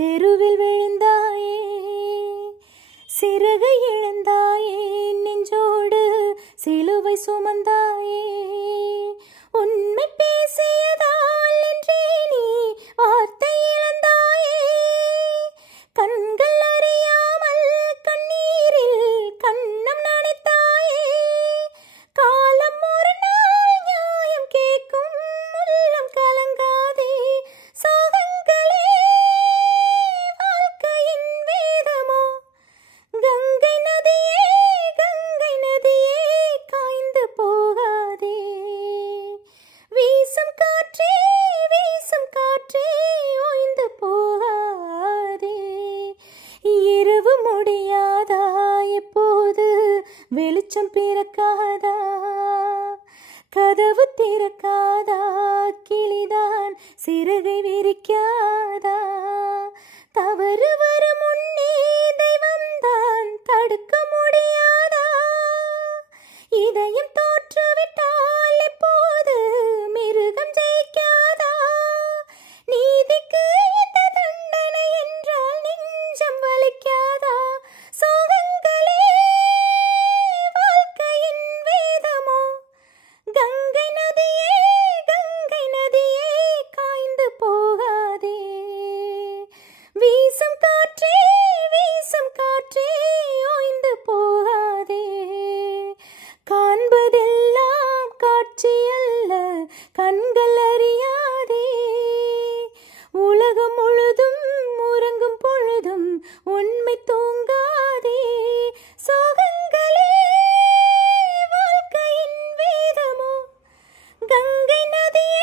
தெருவில் விழுந்தாயே, சிறகை இழந்தாயே, நெஞ்சோடு சிலுவை சுமந்தாயே. உண்மை பேசியதால் இன்றே நீ வார்த்தை இழந்தாயே. கண்கள் அறியாமல் கண்ணீரில் கண்ணம் நனைத்தாயே. காலம் ஒரு நாள் நியாயம் கேட்கும், உள்ளம் கலங்காதே. சோகங்களே வாழ்க்கையின் வேதமோ. கங்கை நதியே, கங்கை நதியே, காய்ந்து போகாதே. வீசும் காற்றே, வீசும் காற்றே, ஓய்ந்து போகாதே. இரவு முடியாதா, எப்போது வெளிச்சம் பிறக்காதா? கதவு திறக்காதா, கிளிதான் சிறகை விரிக்காதா? தவறு வரும் முன்னே தெய்வம்தான் தடுக்க முடியாதா? இதயம் தோற்றுவிட்டால் எப்போது மிருகம் ஜெயிக்காதா? நீதிக்கு இந்த தண்டனை என்றால் நெஞ்சம் வலிக்காதா? சோகங்களே வாழ்க்கையின் வேதமோ. கங்கை நதியே, கங்கை நதியே, காய்ந்து போகாதே. வீசும் காற்றே, வீசும் காற்றே, ஓய்ந்து போகாதே. காண்பதெல்லாம் காட்சி அல்ல, கண்கள் அறியாதே. உலகம் முழுதும் உறங்கும் பொழுதும் உண்மை தூங்காதே. சோகங்களே வாழ்க்கையின் வேதமோ. கங்கை நதியே,